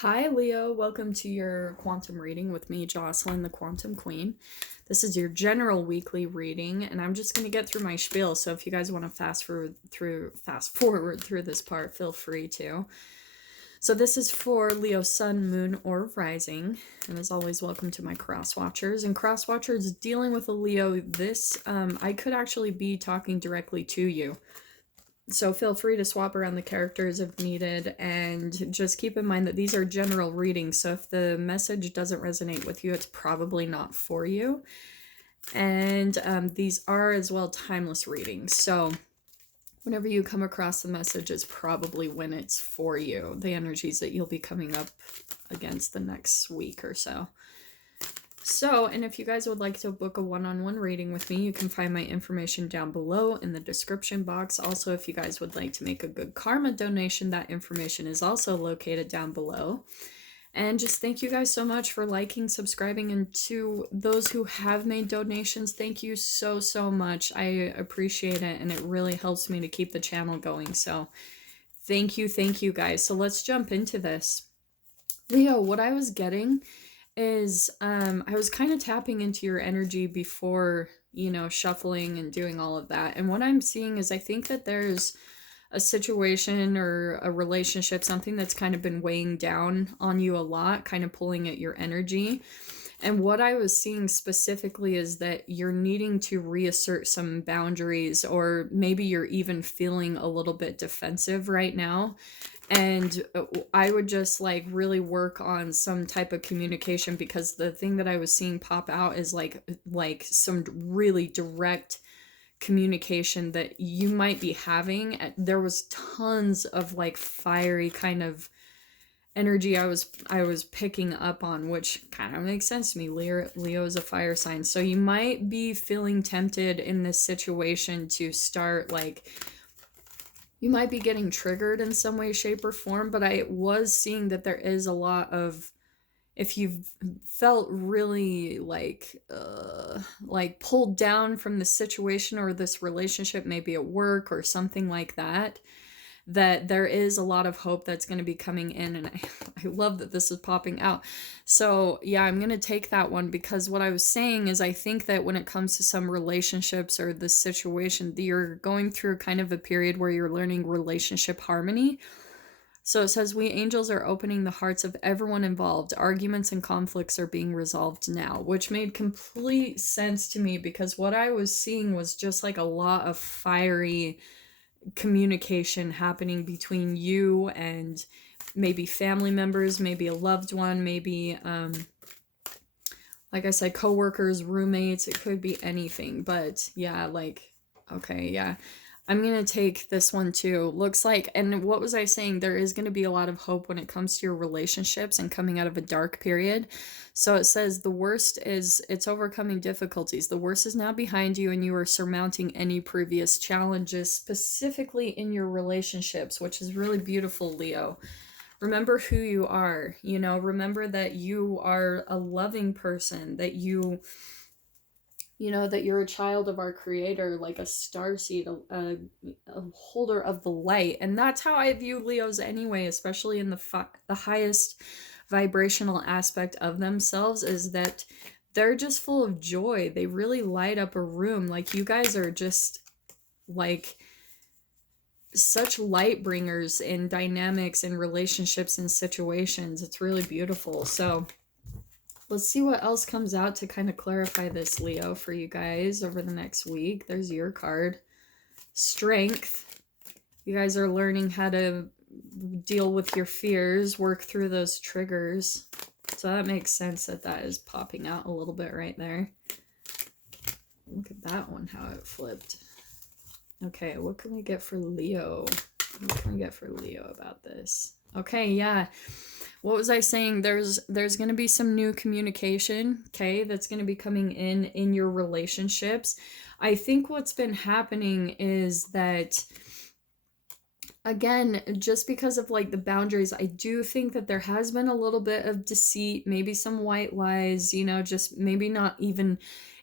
Hi, Leo. Welcome to your quantum reading with me, Jocelyn, the Quantum Queen. This is your general weekly reading, and I'm just going to get through my spiel. So if you guys want to fast forward through this part, feel free to. So this is for Leo, Sun, Moon, or Rising, and as always, welcome to my cross watchers. And cross watchers dealing with a Leo. I could actually be talking directly to you. So feel free to swap around the characters if needed, and just keep in mind that these are general readings, so if the message doesn't resonate with you, it's probably not for you. And these are as well timeless readings, so whenever you come across the message is probably when it's for you, the energies that you'll be coming up against the next week or so. So, and if you guys would like to book a one-on-one reading with me, you can find my information down below in the description box. Also, if you guys would like to make a good karma donation, that information is also located down below. And just thank you guys so much for liking, subscribing, and to those who have made donations, thank you so much. I appreciate it, and it really helps me to keep the channel going. So thank you guys. So let's jump into this. Leo, what I was getting is I was kind of tapping into your energy before, shuffling and doing all of that. And what I'm seeing is I think that there's a situation or a relationship, something that's kind of been weighing down on you a lot, kind of pulling at your energy. And what I was seeing specifically is that you're needing to reassert some boundaries, or maybe you're even feeling a little bit defensive right now. And I would just really work on some type of communication, because the thing that I was seeing pop out is like some really direct communication that you might be having. There was tons of fiery kind of energy I was picking up on, which kind of makes sense to me. Leo is a fire sign, so you might be feeling tempted in this situation to start you might be getting triggered in some way, shape, or form. But I was seeing that there is a lot of, if you've felt really pulled down from the situation or this relationship, maybe at work or something like that, that there is a lot of hope that's going to be coming in. And I love that this is popping out. So yeah, I'm going to take that one, because what I was saying is I think that when it comes to some relationships or this situation, you're going through kind of a period where you're learning relationship harmony. So it says, we angels are opening the hearts of everyone involved. Arguments and conflicts are being resolved now, which made complete sense to me, because what I was seeing was just a lot of fiery communication happening between you and maybe family members, maybe a loved one, maybe like I said, co-workers, roommates. It could be anything. But yeah, okay, yeah, I'm gonna take this one too. Looks like, and what was I saying, there is gonna be a lot of hope when it comes to your relationships and coming out of a dark period. So it says the worst is, it's overcoming difficulties. The worst is now behind you, and you are surmounting any previous challenges, specifically in your relationships, which is really beautiful, Leo. Remember who you are, remember that you are a loving person, that that you're a child of our creator, like a starseed, a holder of the light. And that's how I view Leos anyway, especially in the highest vibrational aspect of themselves, is that they're just full of joy. They really light up a room. You guys are just such light bringers in dynamics and relationships and situations. It's really beautiful. So let's see what else comes out to kind of clarify this, Leo, for you guys over the next week. There's your card. Strength. You guys are learning how to deal with your fears, work through those triggers. So that makes sense that that is popping out a little bit right there. Look at that one, how it flipped. Okay, what can we get for Leo? What can we get for Leo about this? Okay, yeah. What was I saying? There's going to be some new communication, okay, that's going to be coming in your relationships. I think what's been happening is that, again, just because of the boundaries, I do think that there has been a little bit of deceit, maybe some white lies, just maybe not even,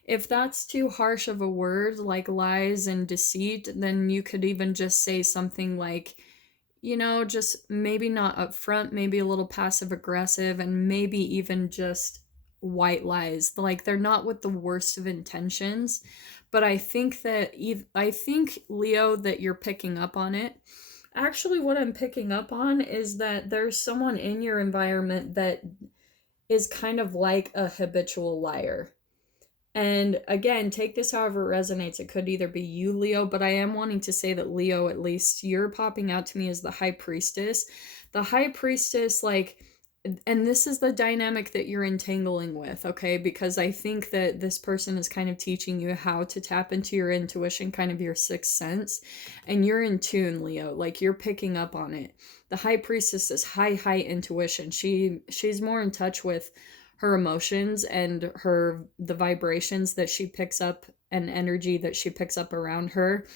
if that's too harsh of a word, like lies and deceit, then you could even just say something like, you know, just maybe not upfront, maybe a little passive aggressive, and maybe even just white lies. Like they're not with the worst of intentions, but I think that I think Leo that you're picking up on it. Actually, what I'm picking up on is that there's someone in your environment that is kind of like a habitual liar. And again, take this however it resonates. It could either be you, Leo, but I am wanting to say that Leo, at least you're popping out to me as the high priestess. The high priestess, like, and this is the dynamic that you're entangling with, okay? Because I think that this person is kind of teaching you how to tap into your intuition, kind of your sixth sense, and you're in tune, Leo. Like you're picking up on it. The high priestess is high intuition. She's more in touch with her emotions and the vibrations that she picks up and energy that she picks up around her.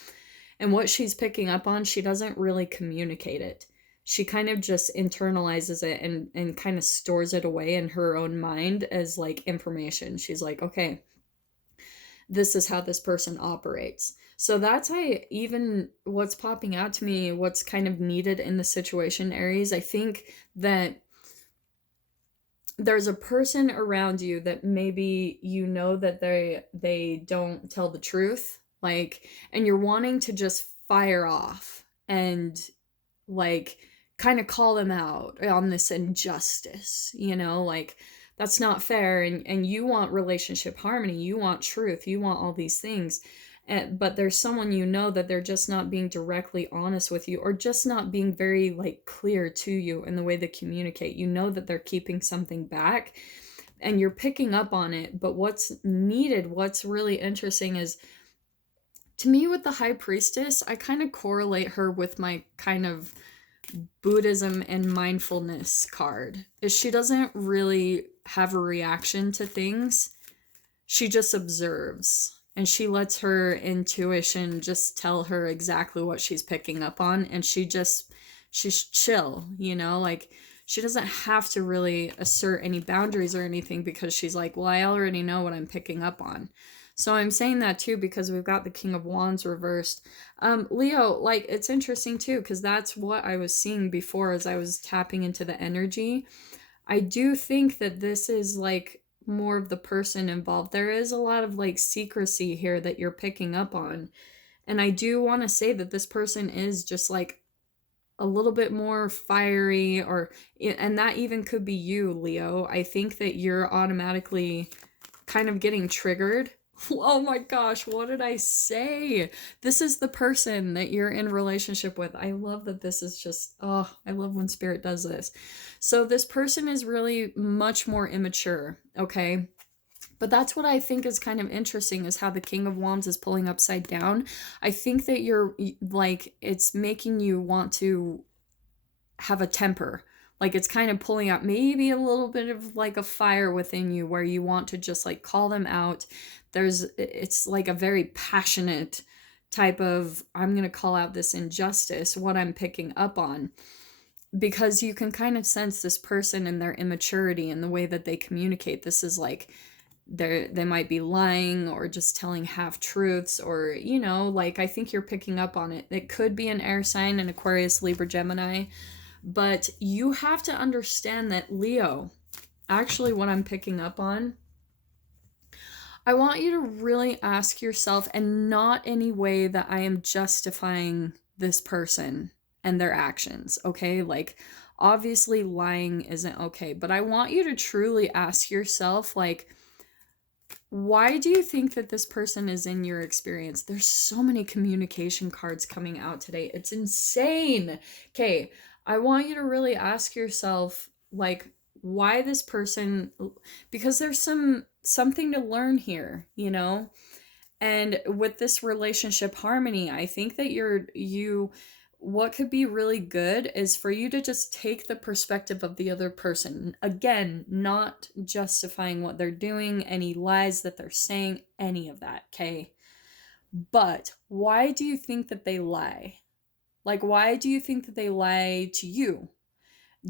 And what she's picking up on, she doesn't really communicate it. She kind of just internalizes it and kind of stores it away in her own mind as like information. She's like, okay, this is how this person operates. So that's even what's popping out to me, what's kind of needed in the situation, Aries. I think that there's a person around you that maybe you know that they don't tell the truth, like, and you're wanting to just fire off and like kind of call them out on this injustice, you know, like that's not fair, and you want relationship harmony, you want truth, you want all these things. But there's someone you know that they're just not being directly honest with you, or just not being very like clear to you in the way they communicate. You know that they're keeping something back and you're picking up on it. But what's needed, what's really interesting is, to me with the high priestess, I kind of correlate her with my kind of Buddhism and mindfulness card. Is she doesn't really have a reaction to things. She just observes. And she lets her intuition just tell her exactly what she's picking up on. And she's chill, you know, like she doesn't have to really assert any boundaries or anything, because she's like, well, I already know what I'm picking up on. So I'm saying that too because we've got the King of Wands reversed. Leo, like it's interesting too, because that's what I was seeing before as I was tapping into the energy. I do think that this is like more of the person involved. There is a lot of like secrecy here that you're picking up on. And I do want to say that this person is just like a little bit more fiery, and that even could be you, Leo. I think that you're automatically kind of getting triggered. Oh my gosh, what did I say? This is the person that you're in relationship with. I love that this is just, oh, I love when spirit does this. So this person is really much more immature, okay? But that's what I think is kind of interesting, is how the King of Wands is pulling upside down. I think that you're like, it's making you want to have a temper. Like it's kind of pulling out maybe a little bit of like a fire within you where you want to just like call them out. It's like a very passionate type of, I'm going to call out this injustice, what I'm picking up on, because you can kind of sense this person and their immaturity and the way that they communicate. This is like, they might be lying or just telling half truths, or, you know, like I think you're picking up on it. It could be an air sign, an Aquarius, Libra, Gemini, but you have to understand that, Leo, actually what I'm picking up on, I want you to really ask yourself, and not any way that I am justifying this person and their actions, okay? Like, obviously lying isn't okay, but I want you to truly ask yourself, like, why do you think that this person is in your experience? There's so many communication cards coming out today. It's insane. Okay, I want you to really ask yourself, like, why this person, because there's something to learn here, you know? And with this relationship harmony, I think that what could be really good is for you to just take the perspective of the other person. Again, not justifying what they're doing, any lies that they're saying, any of that, okay? But why do you think that they lie? Like, why do you think that they lie to you?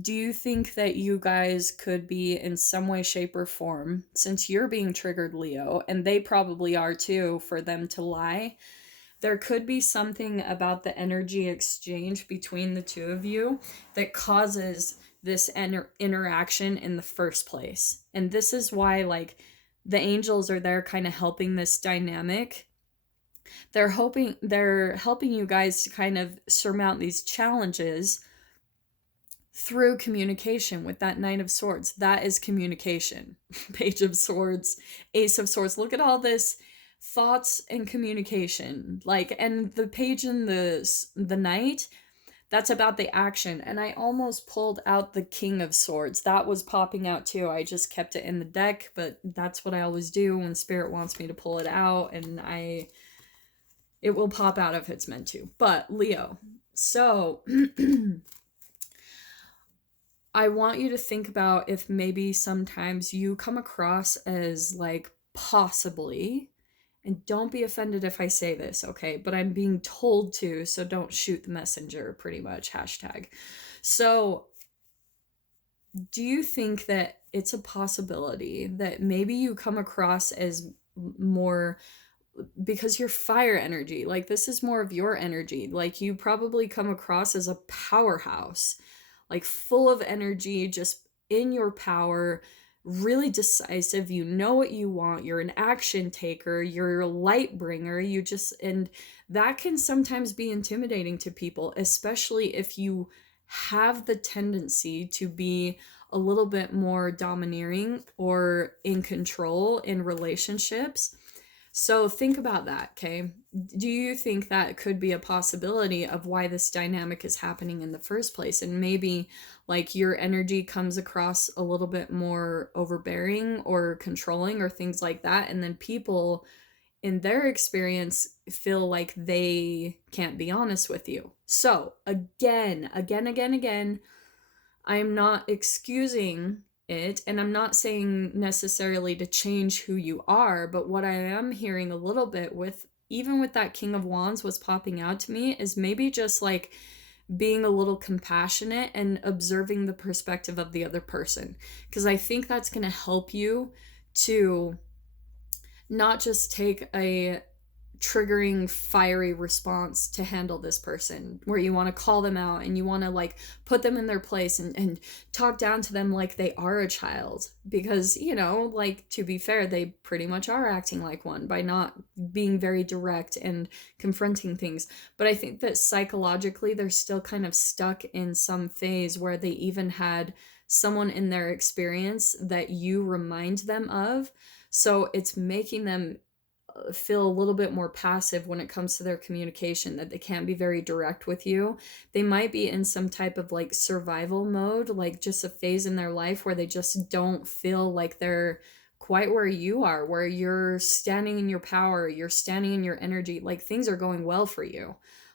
Do you think that you guys could be in some way, shape, or form, since you're being triggered, Leo, and they probably are too, for them to lie? there could be something about the energy exchange between the two of you that causes this interaction in the first place. And this is why, like, the angels are there kind of helping this dynamic. They're helping you guys to kind of surmount these challenges through communication with that Knight of Swords. That is communication. Page of Swords, Ace of Swords. Look at all this thoughts and communication. Like, and the page in the Knight, that's about the action. And I almost pulled out the King of Swords. That was popping out too. I just kept it in the deck, but that's what I always do when Spirit wants me to pull it out, and it will pop out if it's meant to. But Leo, so I want you to think about if maybe sometimes you come across as like possibly, and don't be offended if I say this, okay? But I'm being told to, so don't shoot the messenger, pretty much, hashtag. So do you think that it's a possibility that maybe you come across as more, because you're fire energy, like this is more of your energy, like you probably come across as a powerhouse, like full of energy, just in your power, really decisive, you know what you want, you're an action taker, you're a light bringer, and that can sometimes be intimidating to people, especially if you have the tendency to be a little bit more domineering or in control in relationships. So think about that, okay? Do you think that could be a possibility of why this dynamic is happening in the first place? And maybe like your energy comes across a little bit more overbearing or controlling or things like that. And then people in their experience feel like they can't be honest with you. So again, I'm not excusing it, and I'm not saying necessarily to change who you are, but what I am hearing a little bit with, even with that King of Wands, what's popping out to me is maybe just like being a little compassionate and observing the perspective of the other person, because I think that's going to help you to not just take a triggering fiery response to handle this person where you want to call them out and you want to like put them in their place and talk down to them like they are a child, because like, to be fair, they pretty much are acting like one by not being very direct and confronting things. But I think that psychologically they're still kind of stuck in some phase where they even had someone in their experience that you remind them of, so it's making them feel a little bit more passive when it comes to their communication, that they can't be very direct with you. They might be in some type of like survival mode, like just a phase in their life where they just don't feel like they're quite where you are, where you're standing in your power, you're standing in your energy, like things are going well for you,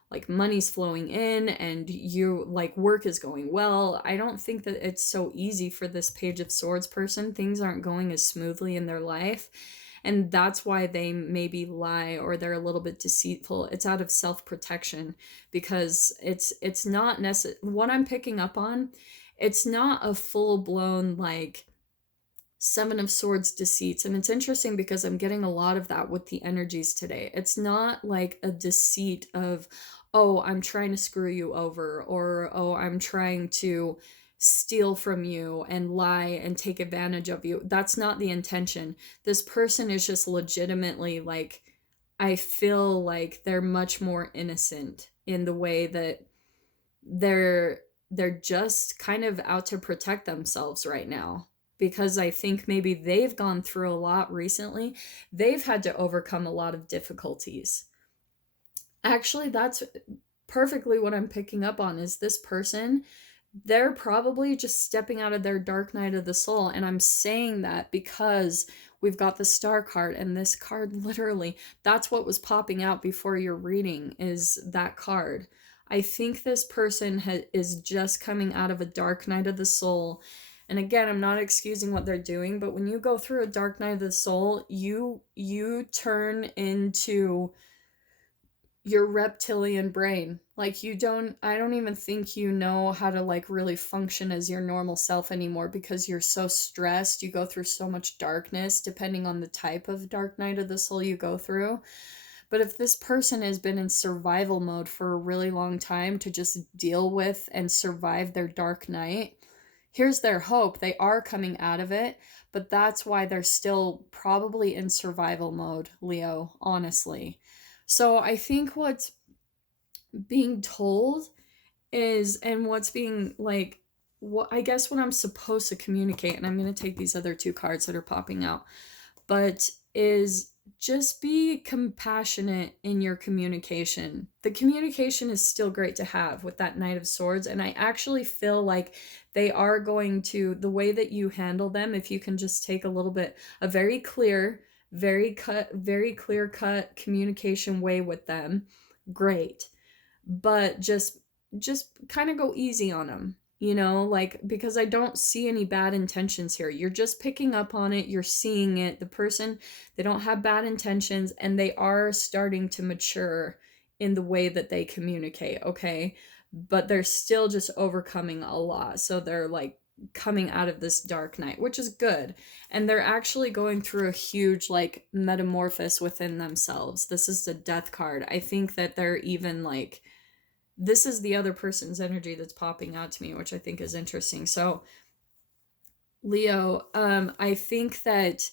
like money's flowing in and you like work is going well. I don't think that it's so easy for this Page of Swords person. Things aren't going as smoothly in their life, and that's why they maybe lie or they're a little bit deceitful. It's out of self-protection, because it's not necessary. What I'm picking up on, it's not a full-blown like Seven of Swords deceits. And it's interesting because I'm getting a lot of that with the energies today. It's not like a deceit of, oh, I'm trying to screw you over, or oh, I'm trying to steal from you and lie and take advantage of you. That's not the intention. This person is just legitimately like, I feel like they're much more innocent in the way that they're just kind of out to protect themselves right now, because I think maybe they've gone through a lot recently. They've had to overcome a lot of difficulties. Actually, that's perfectly what I'm picking up on, is this person, they're probably just stepping out of their dark night of the soul. And I'm saying that because we've got the Star card, and this card, literally, that's what was popping out before your reading, is that card. I think this person is just coming out of a dark night of the soul. And again, I'm not excusing what they're doing, but when you go through a dark night of the soul, you turn into your reptilian brain. Like I don't even think you know how to like really function as your normal self anymore, because you're so stressed. You go through so much darkness, depending on the type of dark night of the soul you go through. But if this person has been in survival mode for a really long time to just deal with and survive their dark night, here's their hope. They are coming out of it, but that's why they're still probably in survival mode, Leo, honestly. So I think what's being told is, and what's being like, what I guess what I'm supposed to communicate, and I'm going to take these other two cards that are popping out, but is just be compassionate in your communication. The communication is still great to have with that Knight of Swords, and I actually feel like they are going to, the way that you handle them, if you can just take a little bit, a very clear, very clear cut communication way with them, great. But just kind of go easy on them, you know, like, because I don't see any bad intentions here. You're just picking up on it, you're seeing it. The person, they don't have bad intentions, and they are starting to mature in the way that they communicate, okay? But they're still just overcoming a lot. So they're like coming out of this dark night, which is good. And they're actually going through a huge like metamorphosis within themselves. This is the Death card. I think that they're even like, this is the other person's energy that's popping out to me, which I think is interesting. So Leo, I think that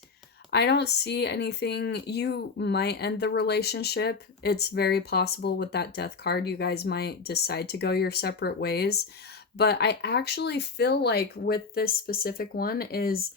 I don't see anything. You might end the relationship. It's very possible with that Death card, you guys might decide to go your separate ways. But I actually feel like with this specific one is,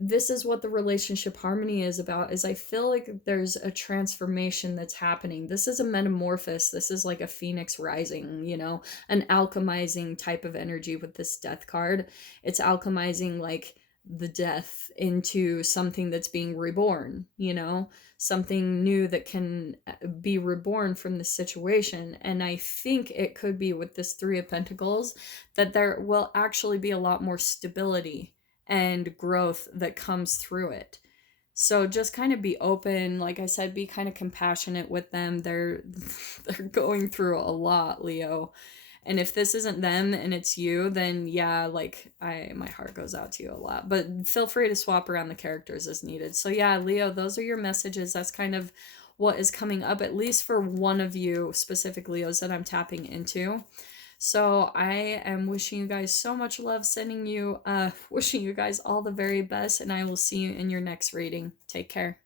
this is what the relationship harmony is about, is I feel like there's a transformation that's happening. This is a metamorphosis. This is like a phoenix rising, you know, an alchemizing type of energy with this Death card. It's alchemizing like the death into something that's being reborn, you know, something new that can be reborn from this situation. And I think it could be with this Three of Pentacles that there will actually be a lot more stability and growth that comes through it. So just kind of be open, like I said, be kind of compassionate with them. They're going through a lot, Leo. And if this isn't them and it's you, then yeah, like my heart goes out to you a lot. But feel free to swap around the characters as needed. So yeah, Leo, those are your messages. That's kind of what is coming up, at least for one of you specific Leos that I'm tapping into. So I am wishing you guys so much love, wishing you guys all the very best, and I will see you in your next reading. Take care.